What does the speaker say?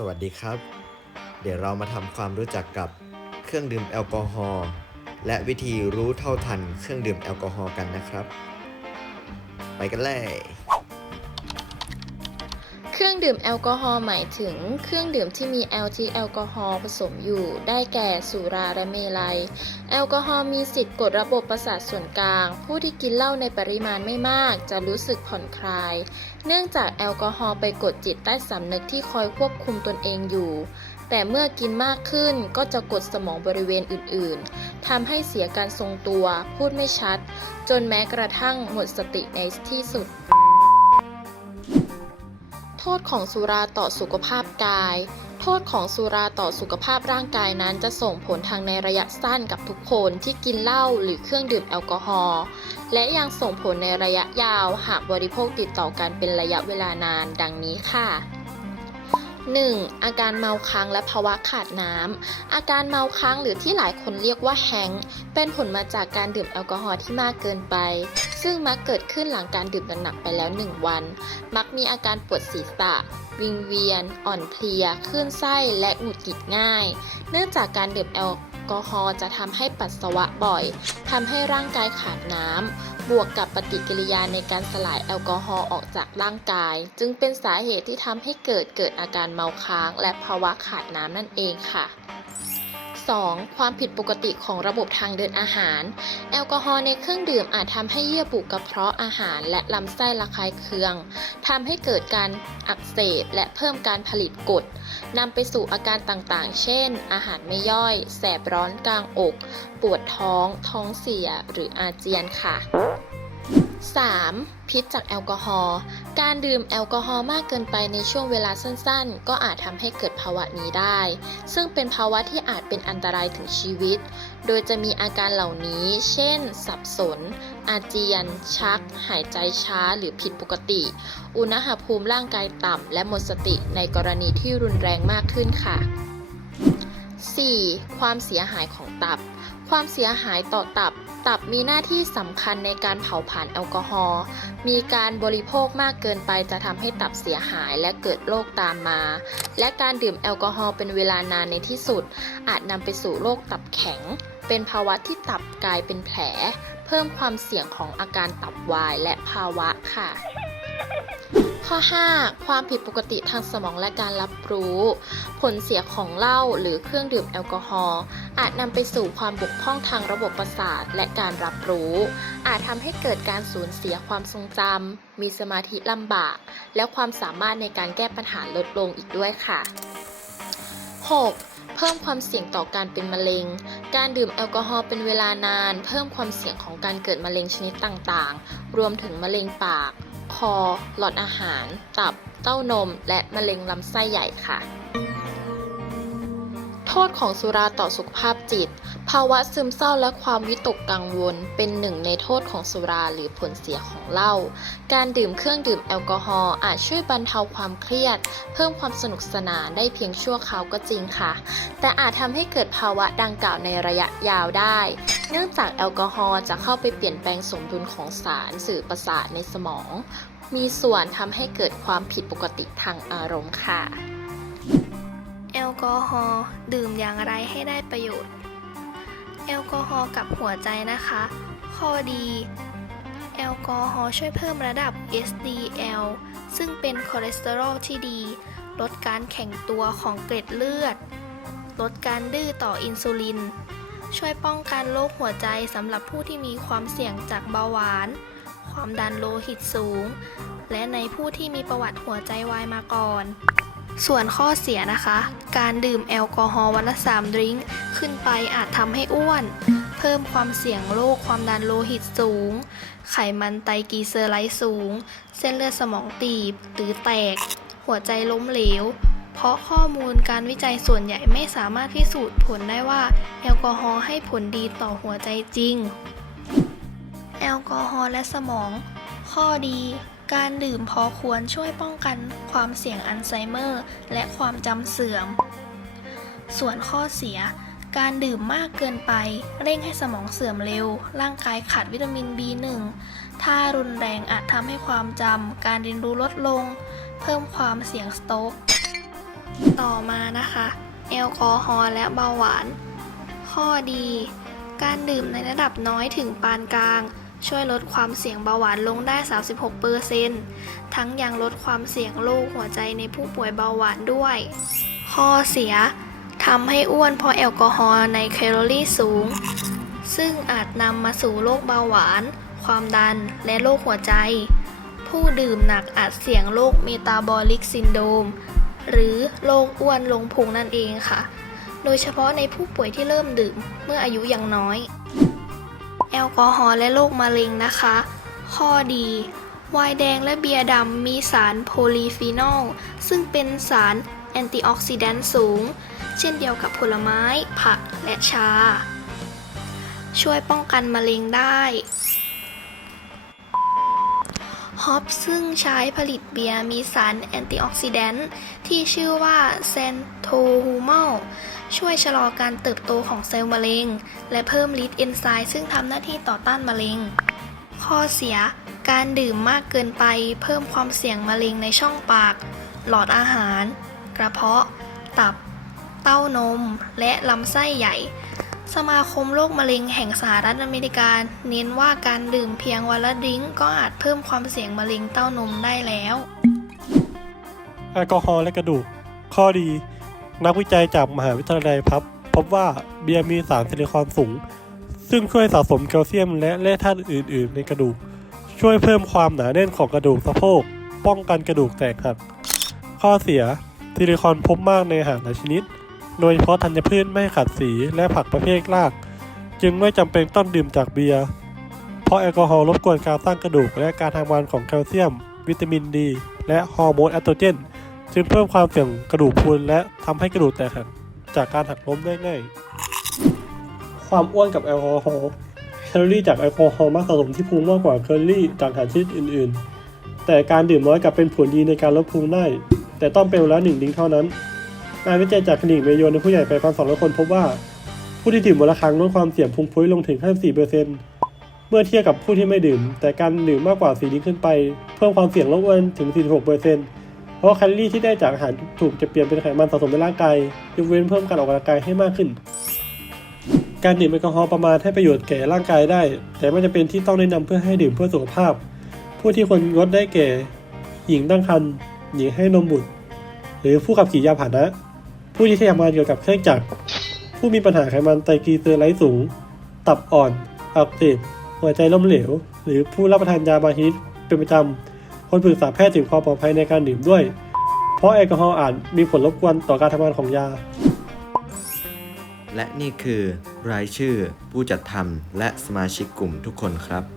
สวัสดีครับ เดี๋ยวเรามาทำความรู้จักกับเครื่องดื่มแอลกอฮอล์และวิธีรู้เท่าทันเครื่องดื่มแอลกอฮอล์กันนะครับ ไปกันเลย รื่องดื่มแอลกอฮอล์หมายถึง เครื่องดื่มที่มีแอลทีแอลกอฮอล์ผสมอยู่ ได้แก่สุราและเมลัย แอลกอฮอล์มีสิทธิ์กดระบบประสาทส่วนกลาง ผู้ที่กินเหล้าในปริมาณไม่มาก จะรู้สึกผ่อนคลาย เนื่องจากแอลกอฮอล์ไปกดจิตใต้สำนึกที่คอยควบคุมตนเองอยู่ แต่เมื่อกินมากขึ้นก็จะกดสมองบริเวณอื่น ๆทำให้เสียการทรงตัว พูดไม่ชัด จนแม้กระทั่งหมดสติในที่สุด ษของสุราต่อสุขภาพกาย โทษของสุราต่อสุขภาพร่างกายนั้นจะส่งผลทางในระยะสั้นกับทุกคนที่กินเหล้าหรือเครื่องดื่มแอลกอฮอล์และยังส่งผลในระยะยาวหากบริโภคติดต่อกันเป็นระยะเวลานานดังนี้ค่ะ 1. อาการเมาค้างและภาวะขาดน้ำอาการเมาค้างหรือที่หลายคนเรียกว่าแฮงเป็นผลมาจากการดื่มแอลกอฮอล์ที่มากเกินไป ซึ่งมักเกิดขึ้นหลังการดื่มหนักๆไปแล้ว 1 วัน มักมีอาการปวดศีรษะ วิงเวียน อ่อนเพลียคลื่นไส้และหงุดหงิดง่าย เนื่องจากการดื่มแอล กอฮอล์จะทำให้ปัสสาวะบ่อยทำให้ร่างกายขาดน้ำบวกกับปฏิกิริยาในการสลายแอลกอฮอล์ออกจากร่างกาย จึงเป็นสาเหตุที่ทำให้เกิดเกิดอาการเมาค้าง และภาวะขาดน้ำนั่นเองค่ะ 2. ความผิดปกติของระบบทางเดินอาหาร แอลกอฮอล์ในเครื่องดื่มอาจทำให้เยื่อบุกระเพาะอาหารและลำไส้ระคายเคืองทำให้เกิดการอักเสบและเพิ่มการผลิตกรดนำไปสู่อาการต่างๆ เช่น อาหารไม่ย่อย แสบร้อนกลางอก ปวดท้อง ท้องเสีย หรืออาเจียนค่ะ 3. พิษจากแอลกอฮอล์ การดื่มแอลกอฮอล์มากเกินไปในช่วงเวลาสั้นๆ ก็อาจทำให้เกิดภาวะนี้ได้ ซึ่งเป็นภาวะที่อาจเป็นอันตรายถึงชีวิต โดยจะมีอาการเหล่านี้ เช่น สับสน อาเจียน ชัก หายใจช้าหรือผิดปกติ อุณหภูมิร่างกายต่ำและหมดสติในกรณีที่รุนแรงมากขึ้นค่ะ 4. ความเสียหายของตับ ความเสียหายต่อตับ ตับมีหน้าที่สำคัญในการเผาผลาญแอลกอฮอล์ มีการบริโภคมากเกินไปจะทำให้ตับเสียหายและเกิดโรคตามมา และการดื่มแอลกอฮอล์เป็นเวลานานในที่สุด อาจนำไปสู่โรคตับแข็ง เป็นภาวะที่ตับกลายเป็นแผล เพิ่มความเสี่ยงของอาการตับวายและภาวะค่ะ ข้อ 5 ความผิดปกติทางสมองและการรับรู้ ผลเสียของเหล้าหรือเครื่องดื่มแอลกอฮอล์อาจนำไปสู่ความบกพร่องทางระบบประสาทและการรับรู้ อาจทำให้เกิดการสูญเสียความทรงจำมีสมาธิลำบาก และความสามารถในการแก้ปัญหาลดลงอีกด้วยค่ะ 6. เพิ่มความเสี่ยงต่อการเป็นมะเร็ง การดื่มแอลกอฮอล์เป็นเวลานาน เพิ่มความเสี่ยงของการเกิดมะเร็งชนิดต่างๆ รวมถึงมะเร็งปาก คอ หลอดอาหาร ตับ เต้านม และมะเร็งลำไส้ใหญ่ค่ะ ษของสุราต่อสุขภาพจิต ภาวะซึมเศร้าและความวิตกกังวล เป็นหนึ่งในโทษของสุราหรือผลเสียของเหล้า การดื่มเครื่องดื่มแอลกอฮอล์อาจช่วยบรรเทาความเครียด เพิ่มความสนุกสนานได้เพียงชั่วคราวก็จริงค่ะ แต่อาจทำให้เกิดภาวะดังกล่าวในระยะยาวได้ เนื่องจากแอลกอฮอล์จะเข้าไปเปลี่ยนแปลงสมดุลของสารสื่อประสาทในสมอง มีส่วนทำให้เกิดความผิดปกติทางอารมณ์ค่ะ กอฮอล์ดื่มอย่างไรให้ได้ประโยชน์ แอลกอฮอล์กับหัวใจนะคะ ข้อดี แอลกอฮอล์ช่วยเพิ่มระดับ SDL ซึ่งเป็นคอเลสเตอรอลที่ดี ลดการแข็งตัวของเกล็ดเลือด ลดการดื้อต่ออินซูลิน ช่วยป้องกันโรคหัวใจสำหรับผู้ที่มีความเสี่ยงจากเบาหวาน ความดันโลหิตสูง และในผู้ที่มีประวัติหัวใจวายมาก่อน ส่วนข้อเสียนะคะ การดื่มแอลกอฮอล์วันละ3ดริงก์ขึ้นไปอาจทำให้อ้วน เพิ่มความเสี่ยงโรคความดันโลหิตสูง ไขมันไตกีเซอร์ไรด์สูง เส้นเลือดสมองตีบ หรือแตก หัวใจล้มเหลว เพราะข้อมูลการวิจัยส่วนใหญ่ไม่สามารถพิสูจน์ผลได้ว่า แอลกอฮอล์ให้ผลดีต่อหัวใจจริง แอลกอฮอล์และสมอง ข้อดี การดื่มพอควรช่วยป้องกันความเสี่ยงอัลไซเมอร์ และความจำเสื่อม ส่วนข้อเสีย การดื่มมากเกินไป เร่งให้สมองเสื่อมเร็ว ร่างกายขาดวิตามิน B1 ถ้ารุนแรงอาจทำให้ความจำ การเรียนรู้ลดลง เพิ่มความเสี่ยงสโตกต่อมานะคะ แอลกอฮอล์และเบาหวาน ข้อดี การดื่มในระดับน้อยถึงปานกลาง ช่วยลดความเสี่ยงเบาหวานลงได้ 36%ทั้งยังลดความเสี่ยงโรคหัวใจในผู้ป่วยเบาหวานด้วย ข้อเสียทำให้อ้วนเพราะแอลกอฮอล์ในแคลอรี่สูง ซึ่งอาจนำมาสู่โรคเบาหวาน ความดัน และโรคหัวใจ ผู้ดื่มหนักอาจเสี่ยงโรคเมตาบอลิกซินโดมหรือโรคอ้วนลงพุงนั่นเองค่ะ โดยเฉพาะในผู้ป่วยที่เริ่มดื่มเมื่ออายุยังน้อย อลกอฮอล์และโรคมะเร็งนะคะ ข้อดีไวน์แดงและเบียร์ดำมีสารโพลีฟีนอล ซึ่งเป็นสารแอนตี้ออกซิแดนต์สูง เช่นเดียวกับผลไม้ ผักและชา ช่วยป้องกันมะเร็งได้ ฮอปซึ่งใช้ผลิตเบียร์มีสารแอนตี้ออกซิแดนต์ที่ชื่อว่าเซนโทฮูมอลช่วยชะลอการเติบโตของเซลล์มะเร็ง และเพิ่มฤทธิ์เอนไซม์ซึ่งทำหน้าที่ต่อต้านมะเร็ง ข้อเสีย การดื่มมากเกินไปเพิ่มความเสี่ยงมะเร็งในช่องปาก หลอดอาหาร กระเพาะ ตับ เต้านม และลำไส้ใหญ่ สมาคมโรคมะเร็งแห่งสหรัฐอเมริกา เน้นว่าการดื่มเพียงวันละดริงก์ก็อาจเพิ่มความเสี่ยงมะเร็งเต้านมได้แล้ว แอลกอฮอล์และกระดูก ข้อดี นักวิจัยจากมหาวิทยาลัยพับ พบว่าเบียร์มีสารซิลิคอนสูง ซึ่งช่วยสะสมแคลเซียมและแร่ธาตุอื่น ๆ ในกระดูก ช่วยเพิ่มความหนาแน่นของกระดูกสะโพก ป้องกันกระดูกแตกหัก ข้อเสียซิลิคอนพบมากในอาหารหลายชนิด โดยเฉพาะธัญพืชไม่ขัดสีและผักประเภทราก จึงไม่จำเป็นต้องดื่มจากเบียร์ เพราะแอลกอฮอล์รบกวนการสร้างกระดูกและการทำงานของแคลเซียม วิตามินดี และฮอร์โมนแอสโตรเจน จึงเพิ่มความเสี่ยงกระดูกพรุนและทำให้กระดูกแตกหักจากการหักล้มได้ง่าย ความอ้วนกับแอลกอฮอล์แคลอรี่จากแอลกอฮอล์มักสะสมที่พุงมากกว่าแคลอรี่จากอาหารชนิดอื่น ๆ แต่การดื่มน้อยกลับเป็นผลดีในการลดพุงได้ แต่ต้องเป็นเวลาหนึ่งดิ้งเท่านั้น งานวิจัยจากคลินิกเมโยในผู้ใหญ่ไปพันสองร้อยคนพบว่า ผู้ที่ดื่มวันละครั้งลดความเสี่ยงพุงพุ้ยลงถึง 54%เมื่อเทียบกับผู้ที่ไม่ดื่ม แต่การดื่มมากกว่า4ดิ้งขึ้นไป เพิ่มความเสี่ยงโรคอ้วนถึง 46%เพราะแคลอรี่ที่ได้จากอาหารถูกจะเปลี่ยนเป็นไขมันสะสมในร่างกายยกเว้นเพิ่มการออกกำลังกายให้มากขึ้น การดื่มแอลกอฮอล์ประมาณให้ประโยชน์แก่ร่างกายได้ แต่ไม่จำเป็นที่ต้องแนะนำเพื่อให้ดื่มเพื่อสุขภาพ ผู้ที่ควรงดได้แก่ หญิงตั้งครรภ์หญิงให้นมบุตร หรือผู้ขับขี่ยานพาหนะ ผู้ที่ทำงานเกี่ยวกับเครื่องจักร ผู้มีปัญหาไขมันไตรกลีเซอไรด์สูง ตับอ่อน อักเสบ หัวใจล้มเหลว หรือผู้รับประทานยาบางชนิดเป็นประจำควรปรึกษาแพทย์ถึงความปลอดภัยในการดื่มด้วย เพราะแอลกอฮอล์อาจมีผลรบกวนต่อการทำงานของยา และนี่คือรายชื่อผู้จัดทำและสมาชิกกลุ่มทุกคนครับ